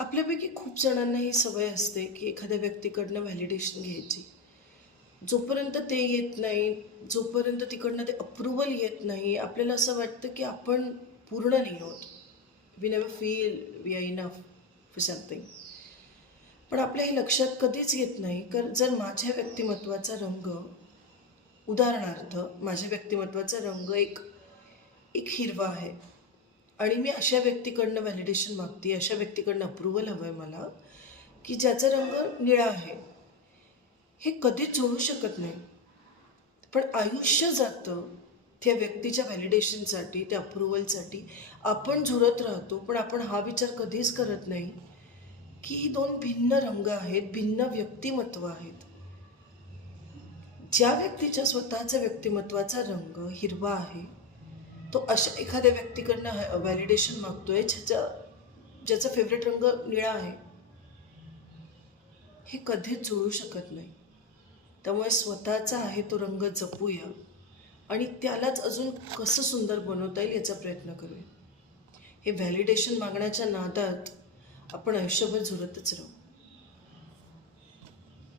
आपल्यापैकी खूप जणांना ही सवय असते की एखाद्या व्यक्तीकडनं व्हॅलिडेशन घ्यायची. जोपर्यंत ते येत नाही, जोपर्यंत तिकडनं ते अप्रूव्हल येत नाही, आपल्याला असं वाटतं की आपण पूर्ण नाही आहोत. We never feel we are enough for something. पण आपल्या हे लक्षात कधीच येत नाही कारण जर माझ्या व्यक्तिमत्त्वाचा रंग, उदाहरणार्थ माझ्या व्यक्तिमत्त्वाचा रंग एक एक हिरवा आहे आणि मी अशा व्यक्तीकडनं व्हॅलिडेशन मागते, अशा व्यक्तीकडनं अप्रूव्हल हवं आहे मला, की ज्याचा रंग निळा आहे. हे कधीच जुळू शकत नाही. पण आयुष्य जातं त्या व्यक्तीच्या व्हॅलिडेशनसाठी, त्या अप्रूव्हलसाठी. आपण झुरत राहतो, पण आपण हा विचार कधीच करत नाही, की ही 2 भिन्न रंग आहेत, भिन्न व्यक्तिमत्व आहेत. ज्या व्यक्तीच्या स्वतःच्या व्यक्तिमत्त्वाचा रंग हिरवा आहे, तो अशा एखाद्या व्यक्तीकडनं व्हॅलिडेशन मागतोय ज्याचा फेवरेट रंग निळा आहे. हे कधीच जुळू शकत नाही. त्यामुळे स्वतःचा आहे तो रंग जपूया आणि त्यालाच अजून कसं सुंदर बनवता येईल याचा प्रयत्न करूया. हे व्हॅलिडेशन मागण्याच्या नादात आपण आयुष्यभर झुरतच राहू.